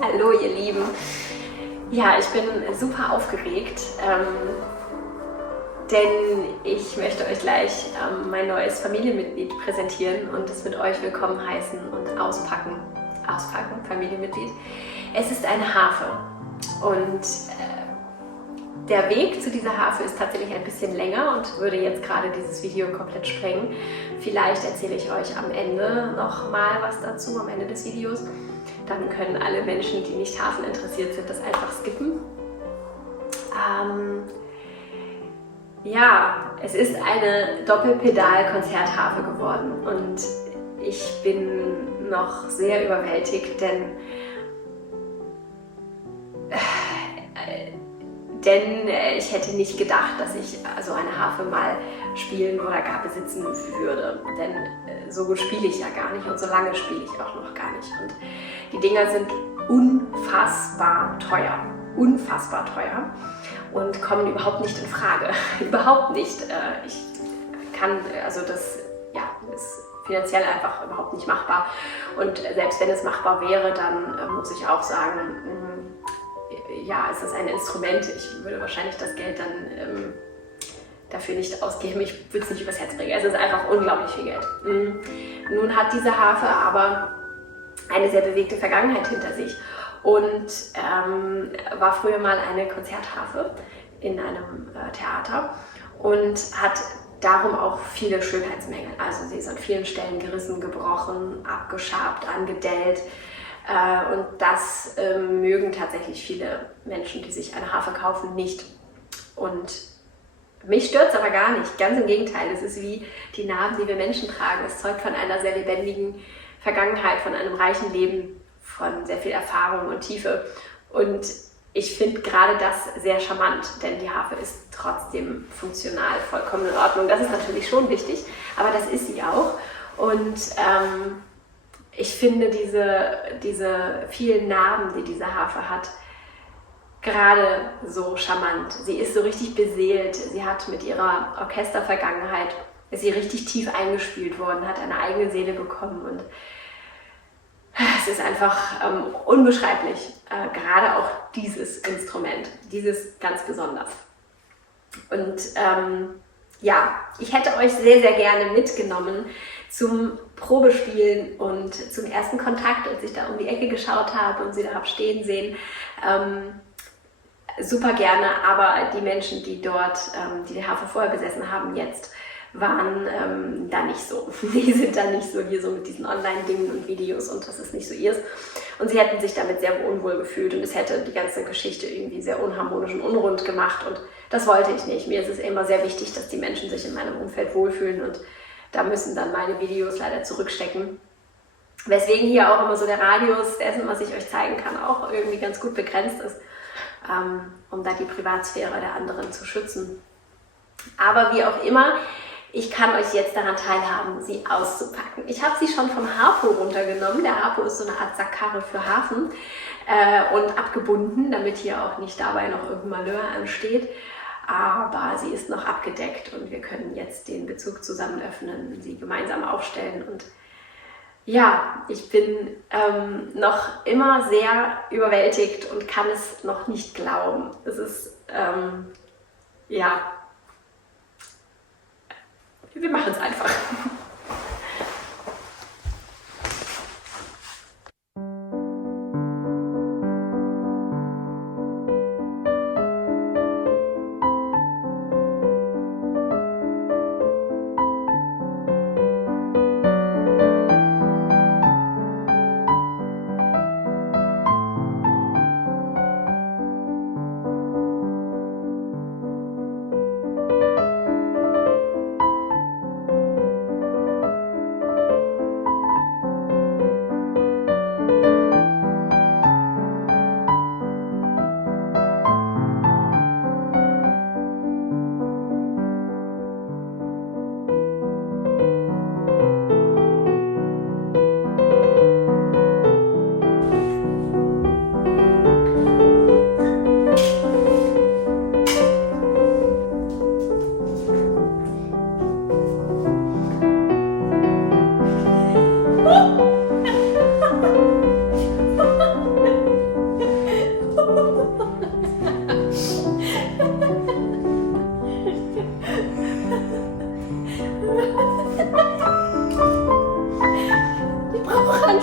Hallo ihr Lieben. Ja, ich bin super aufgeregt, denn ich möchte euch gleich mein neues Familienmitglied präsentieren und es mit euch willkommen heißen und auspacken, Familienmitglied. Es ist eine Harfe und der Weg zu dieser Harfe ist tatsächlich ein bisschen länger und würde jetzt gerade dieses Video komplett sprengen. Vielleicht erzähle ich euch am Ende noch mal was dazu, am Ende des Videos. Dann können alle Menschen, die nicht Harfen interessiert sind, das einfach skippen. Ja, es ist eine Doppelpedal-Konzertharfe geworden und ich bin noch sehr überwältigt, denn ich hätte nicht gedacht, dass ich so eine Harfe mal spielen oder gar besitzen würde. Denn so gut spiele ich ja gar nicht und so lange spiele ich auch noch gar nicht. Und die Dinger sind unfassbar teuer. Unfassbar teuer und kommen überhaupt nicht in Frage. Überhaupt nicht. Ich kann, also das ist finanziell einfach überhaupt nicht machbar. Und selbst wenn es machbar wäre, dann muss ich auch sagen, ja, es ist ein Instrument. Ich würde wahrscheinlich das Geld dann dafür nicht ausgeben. Ich würde es nicht übers Herz bringen. Es ist einfach unglaublich viel Geld. Nun hat diese Harfe aber eine sehr bewegte Vergangenheit hinter sich und war früher mal eine Konzertharfe in einem Theater und hat darum auch viele Schönheitsmängel. Also sie ist an vielen Stellen gerissen, gebrochen, abgeschabt, angedellt. Und das mögen tatsächlich viele Menschen, die sich eine Harfe kaufen, nicht. Und mich stört es aber gar nicht. Ganz im Gegenteil, es ist wie die Narben, die wir Menschen tragen. Es zeugt von einer sehr lebendigen Vergangenheit, von einem reichen Leben, von sehr viel Erfahrung und Tiefe. Und ich finde gerade das sehr charmant, denn die Harfe ist trotzdem funktional, vollkommen in Ordnung. Das ist natürlich schon wichtig, aber das ist sie auch. Und ich finde diese vielen Narben, die diese Harfe hat, gerade so charmant. Sie ist so richtig beseelt. Sie hat mit ihrer Orchestervergangenheit, ist sie richtig tief eingespielt worden, hat eine eigene Seele bekommen und es ist einfach unbeschreiblich. Gerade auch dieses Instrument, dieses ganz besonders. Und ja, ich hätte euch sehr, sehr gerne mitgenommen zum Probespielen und zum ersten Kontakt, als ich da um die Ecke geschaut habe und sie da habe stehen sehen. Super gerne, aber die Menschen, die dort die Harfe vorher besessen haben, jetzt waren da nicht so. Die sind da nicht so hier so mit diesen Online-Dingen und Videos und das ist nicht so ihrs. Und sie hätten sich damit sehr unwohl gefühlt und es hätte die ganze Geschichte irgendwie sehr unharmonisch und unrund gemacht und das wollte ich nicht. Mir ist es immer sehr wichtig, dass die Menschen sich in meinem Umfeld wohlfühlen und da müssen dann meine Videos leider zurückstecken. Weswegen hier auch immer so der Radius dessen, was ich euch zeigen kann, auch irgendwie ganz gut begrenzt ist, um da die Privatsphäre der anderen zu schützen. Aber wie auch immer, ich kann euch jetzt daran teilhaben, sie auszupacken. Ich habe sie schon vom Harpo runtergenommen. Der Harpo ist so eine Art Sackkarre für Harfen und abgebunden, damit hier auch nicht dabei noch irgendein Malheur ansteht. Aber sie ist noch abgedeckt und wir können jetzt den Bezug zusammen öffnen, sie gemeinsam aufstellen. Und ja, ich bin noch immer sehr überwältigt und kann es noch nicht glauben. Es ist, ja, wir machen es einfach.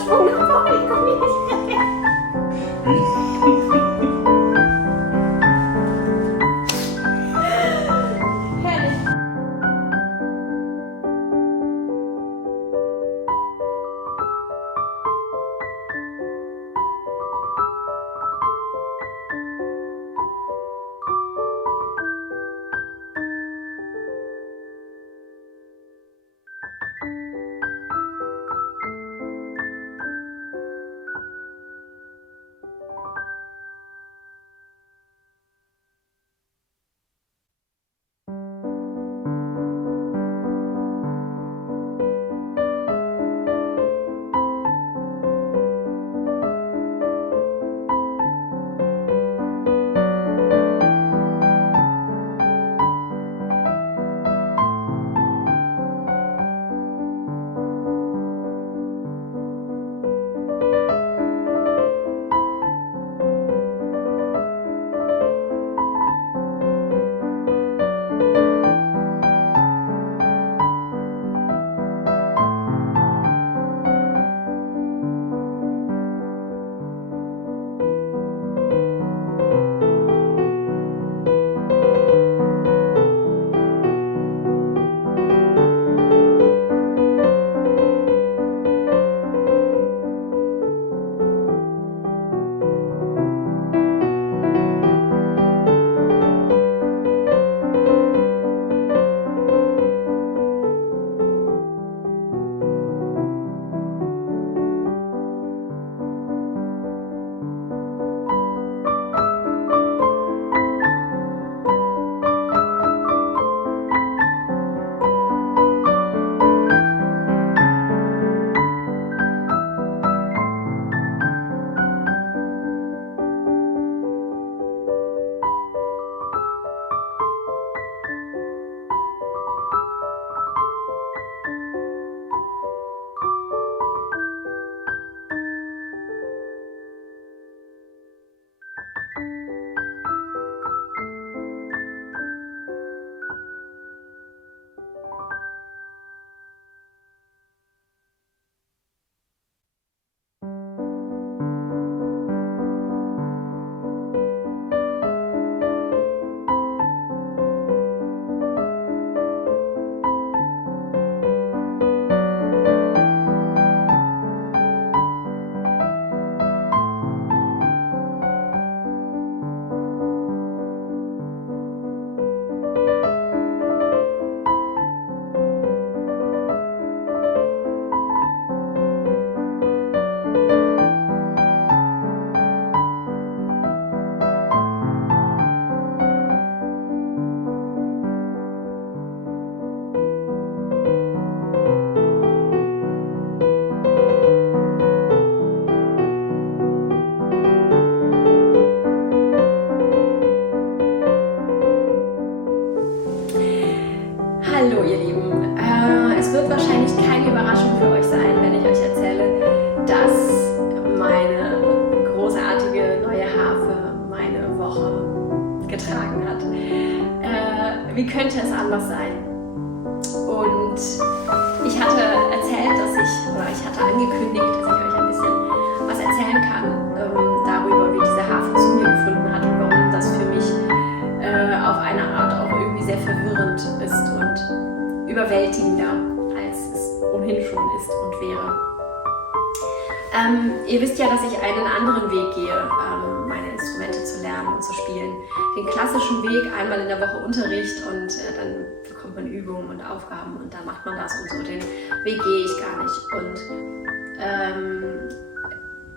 Schwung nach vorne, ich komme nicht mehr. Hallo ihr Lieben, es wird wahrscheinlich keine Überraschung für euch sein, wenn ich euch erzähle, dass meine großartige neue Harfe meine Woche getragen hat. Wie könnte es anders sein? Und ich hatte erzählt, ich hatte angekündigt, dass ich euch ein bisschen was erzählen kann darüber, wie diese Harfe zu mir gefunden hat und warum das für mich auf eine Art auch irgendwie sehr verwirrend ist und überwältigender, als es ohnehin schon ist und wäre. Ihr wisst ja, dass ich einen anderen Weg gehe, meine Instrumente zu lernen und zu spielen. Den klassischen Weg, einmal in der Woche Unterricht und dann bekommt man Übungen und Aufgaben und dann macht man das und so. Den Weg gehe ich gar nicht. Und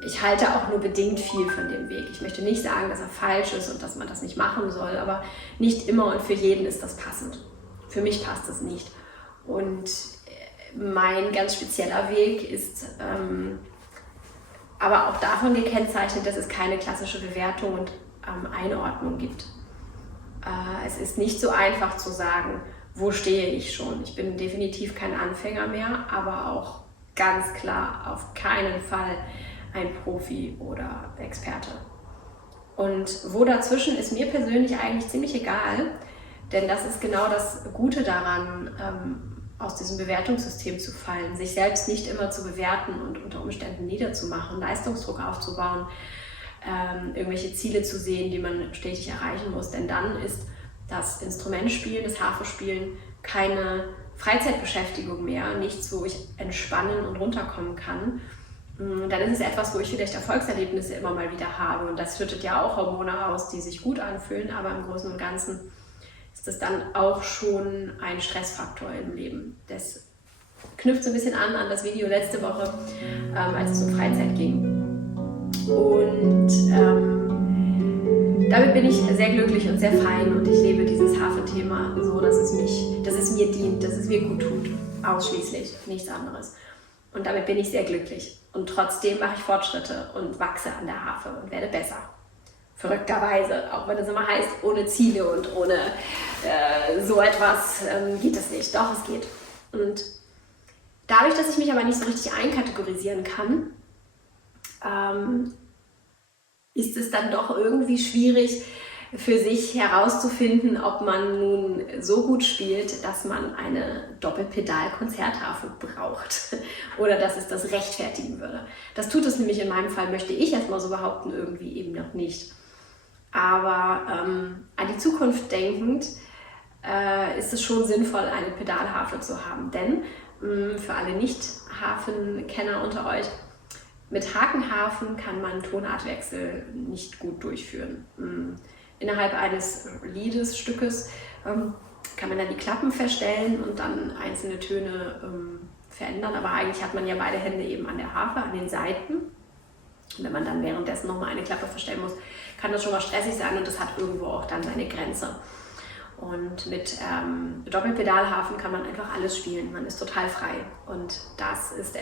ich halte auch nur bedingt viel von dem Weg. Ich möchte nicht sagen, dass er falsch ist und dass man das nicht machen soll, aber nicht immer und für jeden ist das passend. Für mich passt es nicht. Und mein ganz spezieller Weg ist aber auch davon gekennzeichnet, dass es keine klassische Bewertung und Einordnung gibt. Es ist nicht so einfach zu sagen, wo stehe ich schon. Ich bin definitiv kein Anfänger mehr, aber auch ganz klar auf keinen Fall ein Profi oder Experte. Und wo dazwischen ist mir persönlich eigentlich ziemlich egal, denn das ist genau das Gute daran, aus diesem Bewertungssystem zu fallen, sich selbst nicht immer zu bewerten und unter Umständen niederzumachen, Leistungsdruck aufzubauen, irgendwelche Ziele zu sehen, die man stetig erreichen muss. Denn dann ist das Instrumentspielen, das Harfespielen keine Freizeitbeschäftigung mehr, nichts, wo ich entspannen und runterkommen kann. Dann ist es etwas, wo ich vielleicht Erfolgserlebnisse immer mal wieder habe. Und das schüttet ja auch Hormone aus, die sich gut anfühlen, aber im Großen und Ganzen ist das dann auch schon ein Stressfaktor im Leben. Das knüpft so ein bisschen an das Video letzte Woche, als es um Freizeit ging. Und damit bin ich sehr glücklich und sehr fein und ich lebe dieses Harfe-Thema so, dass es mir dient, dass es mir gut tut. Ausschließlich, nichts anderes. Und damit bin ich sehr glücklich. Und trotzdem mache ich Fortschritte und wachse an der Harfe und werde besser. Verrückterweise, auch wenn es immer heißt, ohne Ziele und ohne so etwas geht es nicht. Doch, es geht. Und dadurch, dass ich mich aber nicht so richtig einkategorisieren kann, ist es dann doch irgendwie schwierig für sich herauszufinden, ob man nun so gut spielt, dass man eine Doppelpedal-Konzertharfe braucht oder dass es das rechtfertigen würde. Das tut es nämlich in meinem Fall, möchte ich erstmal so behaupten, irgendwie eben noch nicht. Aber an die Zukunft denkend ist es schon sinnvoll, eine Pedalharfe zu haben. Denn für alle Nicht-Harfen-Kenner unter euch, mit Hakenharfen kann man Tonartwechsel nicht gut durchführen. Innerhalb eines Liedesstückes kann man dann die Klappen verstellen und dann einzelne Töne verändern. Aber eigentlich hat man ja beide Hände eben an der Harfe, an den Saiten. Und wenn man dann währenddessen nochmal eine Klappe verstellen muss, kann das schon mal stressig sein und das hat irgendwo auch dann seine Grenze. Und mit Doppelpedalharfen kann man einfach alles spielen. Man ist total frei. Und das ist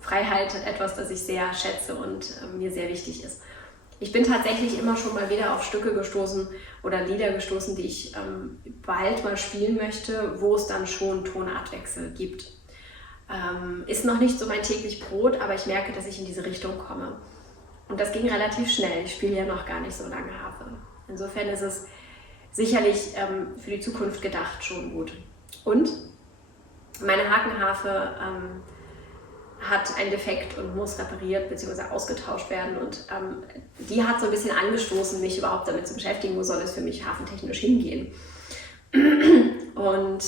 Freiheit, etwas, das ich sehr schätze und mir sehr wichtig ist. Ich bin tatsächlich immer schon mal wieder auf Stücke gestoßen oder Lieder gestoßen, die ich bald mal spielen möchte, wo es dann schon Tonartwechsel gibt. Ist noch nicht so mein täglich Brot, aber ich merke, dass ich in diese Richtung komme. Und das ging relativ schnell. Ich spiele ja noch gar nicht so lange Harfe. Insofern ist es sicherlich für die Zukunft gedacht schon gut. Und meine Hakenharfe hat einen Defekt und muss repariert bzw. ausgetauscht werden. Und die hat so ein bisschen angestoßen, mich überhaupt damit zu beschäftigen, wo soll es für mich hafentechnisch hingehen. Und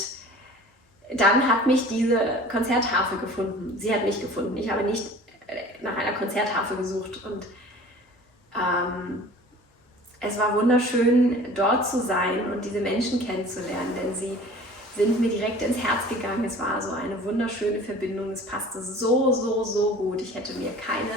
dann hat mich diese Konzertharfe gefunden. Sie hat mich gefunden. Ich habe nicht nach einer Konzertharfe gesucht. Und es war wunderschön, dort zu sein und diese Menschen kennenzulernen, denn sie sind mir direkt ins Herz gegangen. Es war so eine wunderschöne Verbindung. Es passte so, so, so gut. Ich hätte mir keine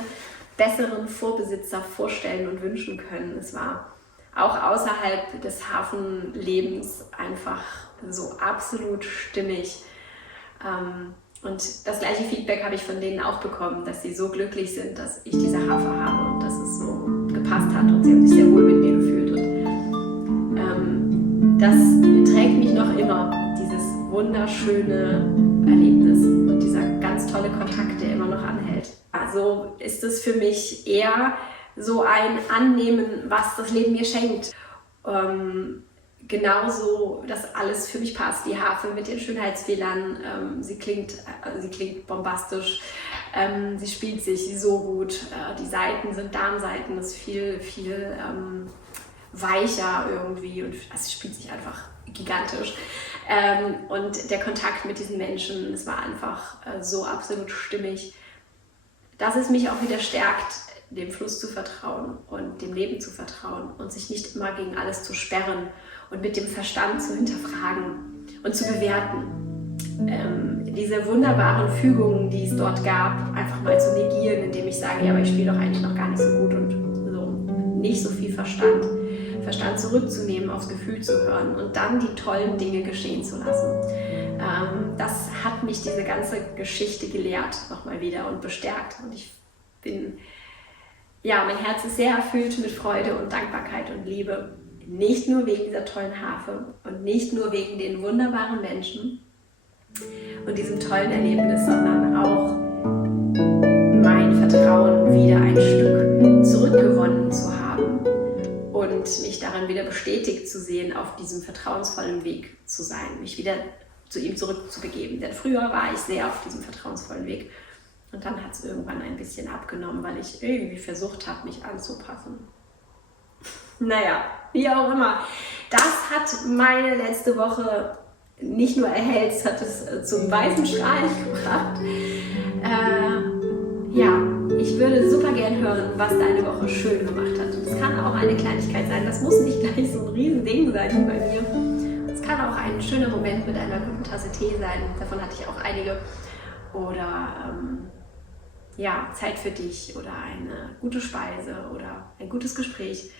besseren Vorbesitzer vorstellen und wünschen können. Es war auch außerhalb des Hafenlebens einfach so absolut stimmig. Und das gleiche Feedback habe ich von denen auch bekommen, dass sie so glücklich sind, dass ich diese Harfe habe und dass es so gepasst hat und sie haben sich sehr wohl mit mir gefühlt. Und das trägt mich noch immer, dieses wunderschöne Erlebnis und dieser ganz tolle Kontakt, der immer noch anhält. Also ist es für mich eher so ein Annehmen, was das Leben mir schenkt. Genauso, dass alles für mich passt. Die Harfe mit den Schönheitsfehlern, sie klingt bombastisch, sie spielt sich so gut. Die Saiten sind Darmsaiten, das ist viel weicher irgendwie und es spielt sich einfach gigantisch. Und der Kontakt mit diesen Menschen, es war einfach so absolut stimmig, dass es mich auch wieder stärkt, dem Fluss zu vertrauen und dem Leben zu vertrauen und sich nicht immer gegen alles zu sperren und mit dem Verstand zu hinterfragen und zu bewerten. Diese wunderbaren Fügungen, die es dort gab, einfach mal zu negieren, indem ich sage, ja, aber ich spiele doch eigentlich noch gar nicht so gut und so, nicht so viel Verstand zurückzunehmen, aufs Gefühl zu hören und dann die tollen Dinge geschehen zu lassen. Das hat mich diese ganze Geschichte gelehrt, nochmal wieder und bestärkt und mein Herz ist sehr erfüllt mit Freude und Dankbarkeit und Liebe. Nicht nur wegen dieser tollen Harfe und nicht nur wegen den wunderbaren Menschen und diesem tollen Erlebnis, sondern auch mein Vertrauen wieder ein Stück zurückgewonnen zu haben und mich darin wieder bestätigt zu sehen, auf diesem vertrauensvollen Weg zu sein, mich wieder zu ihm zurückzubegeben. Denn früher war ich sehr auf diesem vertrauensvollen Weg. Und dann hat es irgendwann ein bisschen abgenommen, weil ich irgendwie versucht habe, mich anzupassen. Naja, wie auch immer. Das hat meine letzte Woche nicht nur erhellt, hat es zum weißen Strahlen gebracht. Ja, ich würde super gern hören, was deine Woche schön gemacht hat. Und es kann auch eine Kleinigkeit sein, das muss nicht gleich so ein Riesending sein wie bei mir. Es kann auch ein schöner Moment mit einer guten Tasse Tee sein, davon hatte ich auch einige. Oder ja, Zeit für dich oder eine gute Speise oder ein gutes Gespräch.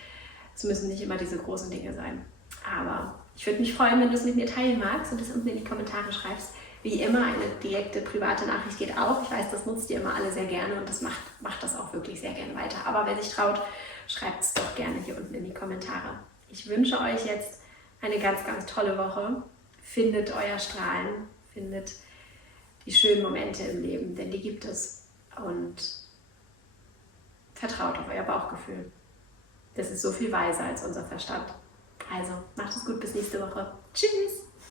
Es müssen nicht immer diese großen Dinge sein. Aber ich würde mich freuen, wenn du es mit mir teilen magst und es unten in die Kommentare schreibst. Wie immer, eine direkte private Nachricht geht auch. Ich weiß, das nutzt ihr immer alle sehr gerne und das macht das auch wirklich sehr gerne weiter. Aber wer sich traut, schreibt es doch gerne hier unten in die Kommentare. Ich wünsche euch jetzt eine ganz, ganz tolle Woche. Findet euer Strahlen, findet die schönen Momente im Leben, denn die gibt es. Und vertraut auf euer Bauchgefühl. Das ist so viel weiser als unser Verstand. Also, macht es gut, bis nächste Woche. Tschüss!